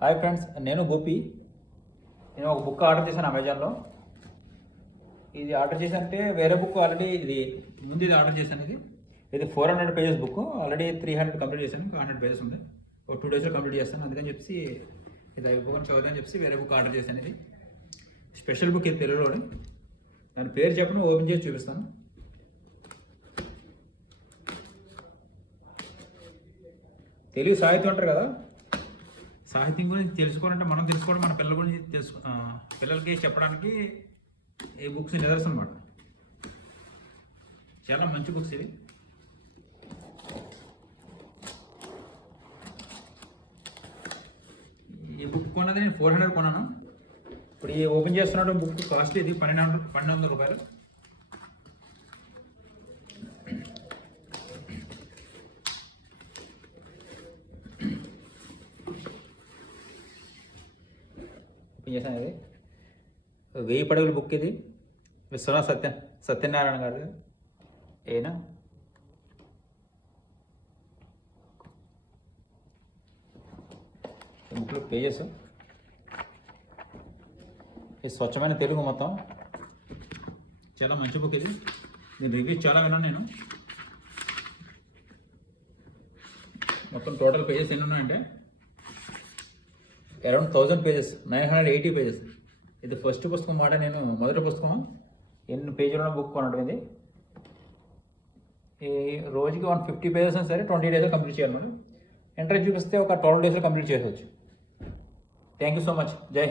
Hi friends, నేను గోపి. నేను ఒక బుక్ ఆర్డర్ చేశాను అమెజాన్లో. ఇది ఆర్డర్ చేశానంటే వేరే బుక్ ఆల్రెడీ ఇది ఆర్డర్ చేశాను. ఇది 400 పేజెస్ బుక్. ఆల్రెడీ 300 కంప్లీట్ చేశాను. ఇంకా 100 పేజెస్ ఉంది. ఒక 2 డేస్లో కంప్లీట్ చేస్తాను. అందుకని చెప్పి ఇది అయిపోకుండా చదువుదని చెప్పి వేరే బుక్ ఆర్డర్ చేశాను. ఇది స్పెషల్ బుక్, ఇది తెలుగులోని. దాని పేరు చెప్పను, ఓపెన్ చేసి చూపిస్తాను. తెలుగు సాహిత్యం అంటారు కదా, సాహిత్యం గురించి తెలుసుకోవాలంటే మనం తెలుసుకోవడం, మన పిల్లల గురించి పిల్లలకి చెప్పడానికి ఈ బుక్స్ నిదర్శనం అన్నమాట. చాలా మంచి బుక్స్ ఇవి. ఈ బుక్ కొన్నది నేను 400 కొన్నాను. ఇప్పుడు ఈ ఓపెన్ చేస్తున్న బుక్ కాస్ట్ ఇది 1200 రూపాయలు. చేశాను. ఇది 1000 పడగల బుక్. ఇది విశ్వనాథ్ సత్యనారాయణ గారు ఏనా. బుక్లో పేజెస్ ఇది స్వచ్ఛమైన తెలుగు మొత్తం. చాలా మంచి బుక్ ఇది. దీని రివ్యూస్ చాలా విన్నాను నేను. మొత్తం టోటల్ పేజెస్ ఎన్ని ఉన్నాయంటే అరౌండ్ 1000 పేజెస్, 980 పేజెస్. ఇది ఫస్ట్ పుస్తకం మాట. నేను మొదటి పుస్తకం ఎన్ని పేజీలు బుక్ కొనడం. ఇది ఈ రోజుకి 150 పేజెస్ అయినా సరే 20 డేస్లో కంప్లీట్ చేయాలి. మనం ఇంట్రెస్ట్ చూపిస్తే ఒక 12 డేస్లో కంప్లీట్ చేయవచ్చు. Thank you so much. జై